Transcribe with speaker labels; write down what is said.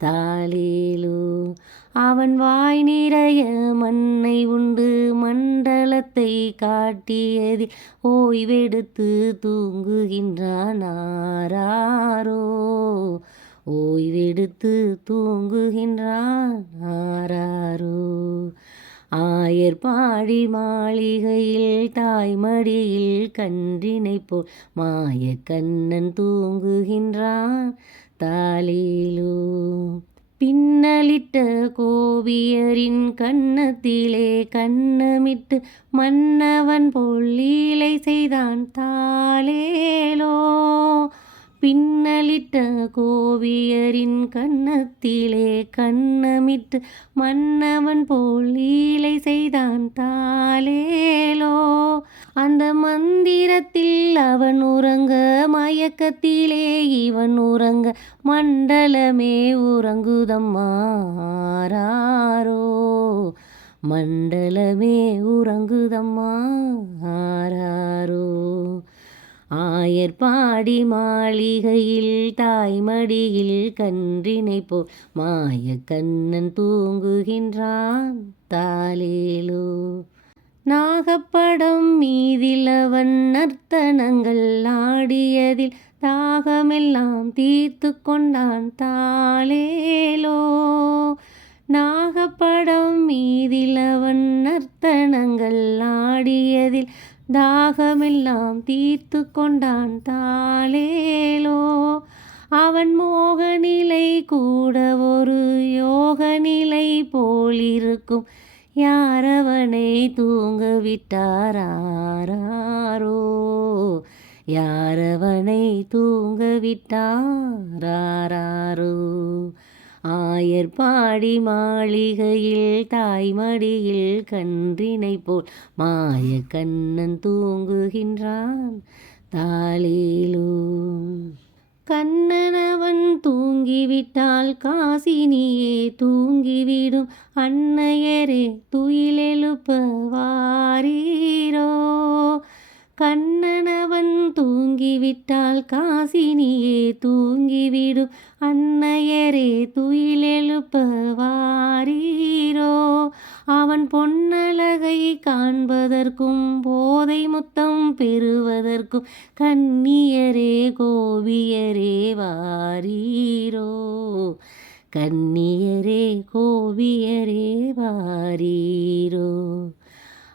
Speaker 1: தாலேலு அவன் வாய் நிறைய மண்ணை உண்டு மண்டலத்தை காட்டியதில் ஓய்வெடுத்து தூங்குகின்றான் ஆராரோ. ஓய்வெடுத்து தூங்குகின்றான் ஆராரோ. ஆயர் பாடி மாளிகையில் தாய்மடியில் கன்றினை போல் மாய கண்ணன் தூங்குகின்றான். தாலேலோ பின்னலிட்ட கோவியரின் கன்னத்திலே கண்ணமிட்டு மன்னவன் பொல்லீலை செய்தான். தாளேலோ பின்னலிட்ட கோவியரின் கன்னத்திலே கண்ணமிட்டு மன்னவன் போல் லீலை செய்தான் தாலேலோ அந்த மந்திரத்தில் அவன் உறங்க மயக்கத்திலே இவன் உறங்க மண்டலமே உறங்குதம்மாறாரோ மண்டலமே உறங்குதம்மா ஆராரோ. ஆயர்பாடி மாளிகையில் தாய்மடியில் கன்றினை போ மாய கண்ணன் தூங்குகின்றான். தாலேலோ நாகப்படம் மீதில் அவன் நர்த்தனங்கள் ஆடியதில் தாகமெல்லாம் தீர்த்து கொண்டான். தாலேலோ நாகப்படம் மீதில் அவன் நர்த்தனங்கள் ஆடியதில் தாகமெல்லாம் தீர்த்து கொண்டான் தாளேலோ. அவன் மோக நிலை கூட ஒரு யோக நிலை போலிருக்கும். யாரவனை தூங்க விட்டாரோ யாரவனை தூங்க விட்டாரோ ஆயர் பாடி மாளிகையில் தாய்மடியில் கன்றினை போல் மாய கண்ணன் தூங்குகின்றான். தாளிலோ. கண்ணனவன் தூங்கிவிட்டால் காசினியே தூங்கிவிடும். அன்னையரே துயிலெழுப்ப வாரீரோ. நாள் காசினியே தூங்கிவிடும் அன்னையரே துயிலெழுப்ப வாரீரோ அவன் பொன்னழகை காண்பதற்கும் போதை முத்தம் பெறுவதற்கும் கன்னியரே கோபியரே வாரீரோ? கன்னியரே கோபியரே வாரீரோ?